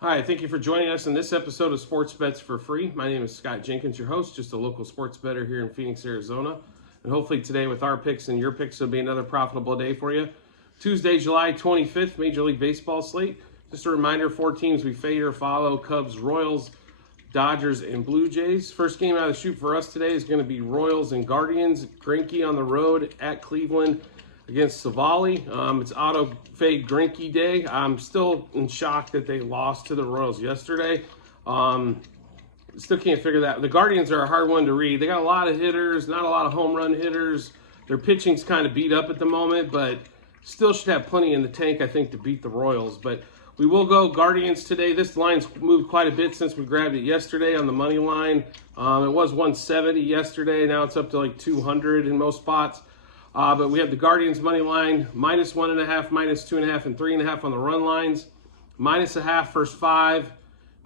Hi, thank you for joining us in this episode of Sports Bets for Free. My name is Scott Jenkins, your host, just a local sports bettor here in Phoenix, Arizona. And hopefully today with our picks and your picks will be another profitable day for you. Tuesday, July 25th, Major League Baseball slate. Just a reminder, 4 teams we fade or follow: Cubs, Royals, Dodgers, and Blue Jays. First game out of the chute for us today is going to be Royals and Guardians. Greinke on the road at Cleveland against Savali. It's auto fade Greinke day. I'm still in shock that they lost to the Royals yesterday. Still can't figure that. The Guardians are a hard one to read. They got a lot of hitters, not a lot of home run hitters. Their pitching's kind of beat up at the moment, but still should have plenty in the tank, I think, to beat the Royals. But we will go Guardians today. This line's moved quite a bit since we grabbed it yesterday on the money line. It was 170 yesterday. Now it's up to like 200 in most spots. But we have the Guardians money line, -1.5, -2.5, and 3.5 on the run lines. -0.5 first 5,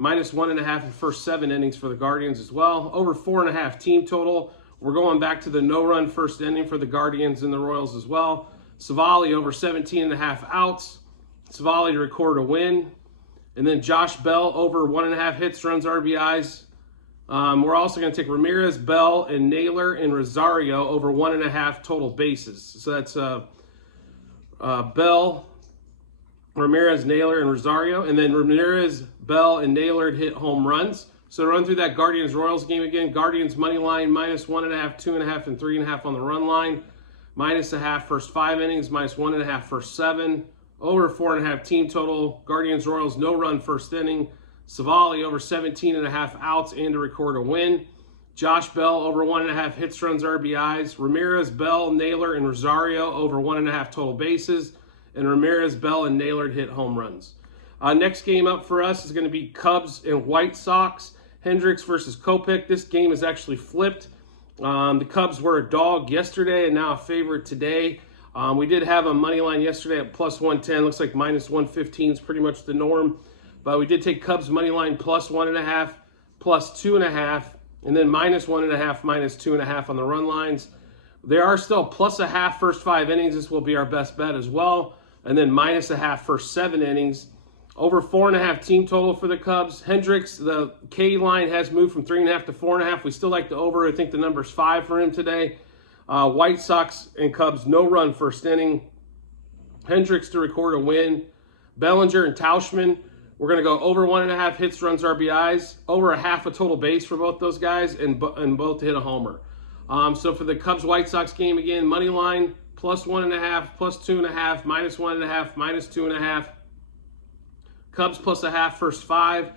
-1.5 in first 7 innings for the Guardians as well. Over 4.5 team total. We're going back to the no-run first inning for the Guardians and the Royals as well. Savali over 17.5 outs. Savali to record a win. And then Josh Bell over 1.5 hits, runs, RBIs. We're also going to take Ramirez, Bell, and Naylor and Rosario over 1.5 total bases. So that's Bell, Ramirez, Naylor, and Rosario. And then Ramirez, Bell, and Naylor hit home runs. So to run through that Guardians-Royals game again, Guardians money line, -1.5, 2.5, and 3.5 on the run line. -0.5 first 5 innings, -1.5 first 7. Over 4.5 team total. Guardians-Royals no run first inning. Savali over 17.5 outs and to record a win. Josh Bell over 1.5 hits, runs, RBIs. Ramirez, Bell, Naylor, and Rosario over 1.5 total bases. And Ramirez, Bell, and Naylor hit home runs. Next game up for us is going to be Cubs and White Sox. Hendricks versus Kopech. This game is actually flipped. The Cubs were a dog yesterday and now a favorite today. We did have a money line yesterday at +110. Looks like -115 is pretty much the norm. But we did take Cubs money line +1.5, +2.5, and then -1.5, -2.5 on the run lines. There are still +0.5 first 5 innings. This will be our best bet as well. And then -0.5 first 7 innings. Over 4.5 team total for the Cubs. Hendricks, the K line has moved from 3.5 to 4.5. We still like the over. I think the number's 5 for him today. White Sox and Cubs no run first inning. Hendricks to record a win. Bellinger and Tauchman. We're going to go over 1.5 hits, runs, RBIs, over 0.5 a total base for both those guys, and both to hit a homer. So for the Cubs-White Sox game again, money line, +1.5, +2.5, -1.5, -2.5. Cubs +0.5 first 5.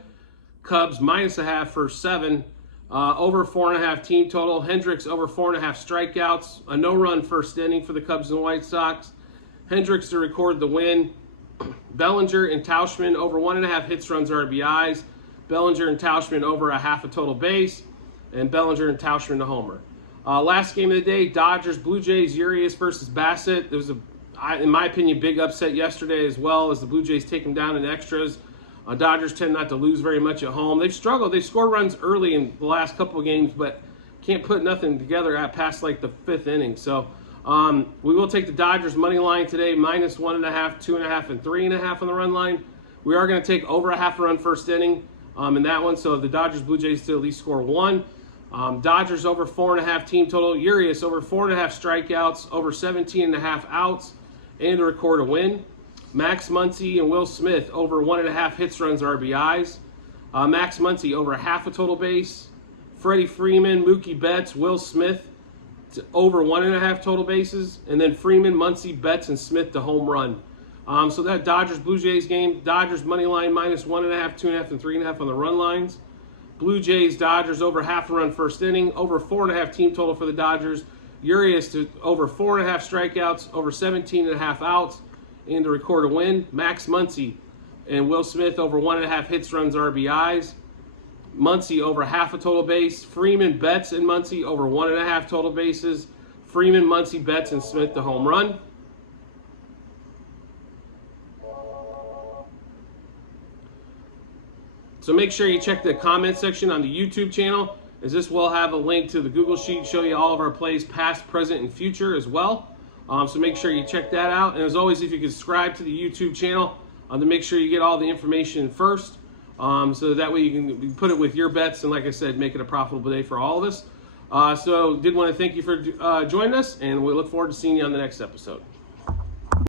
Cubs -0.5 first 7. Over 4.5 team total. Hendricks over 4.5 strikeouts. A no-run first inning for the Cubs and White Sox. Hendricks to record the win. Bellinger and Tauchman over 1.5 hits, runs, RBIs. Bellinger and Tauchman over 0.5 a total base. And Bellinger and Tauchman to homer. Last game of the day, Dodgers, Blue Jays, Urias versus Bassett. There was, in my opinion, big upset yesterday as well as the Blue Jays take them down in extras. Dodgers tend not to lose very much at home. They've struggled. They score runs early in the last couple of games, but can't put nothing together at past like the 5th inning. So we will take the Dodgers money line today, -1.5, 2.5, and 3.5 on the run line. We are going to take over 0.5 run first inning in that one. So the Dodgers, Blue Jays to at least score 1. Dodgers over 4.5 team total. Urias over 4.5 strikeouts, over 17.5 outs, and to record a win. Max Muncy and Will Smith over 1.5 hits, runs, RBIs. Max Muncy over 0.5 a total base. Freddie Freeman, Mookie Betts, Will Smith to over 1.5 total bases. And then Freeman, Muncy, Betts, and Smith to home run. So that Dodgers Blue Jays game, Dodgers money line -1.5, 2.5, and 3.5 on the run lines. Blue Jays, Dodgers over 0.5 run first inning, over 4.5 team total for the Dodgers. Urias to over 4.5 strikeouts, over 17.5 outs, and to record a win. Max Muncy and Will Smith over 1.5 hits, runs, RBIs. Muncy over 0.5 a total base. Freeman, Betts, and Muncy over 1.5 total bases. Freeman, Muncy, Betts, and Smith to home run. So make sure you check the comment section on the YouTube channel, as this will have a link to the Google Sheet, show you all of our plays past, present, and future as well. So make sure you check that out. And as always, if you can subscribe to the YouTube channel to make sure you get all the information first. So that way you can put it with your bets and, like I said, make it a profitable day for all of us. So did want to thank you for joining us, and we look forward to seeing you on the next episode.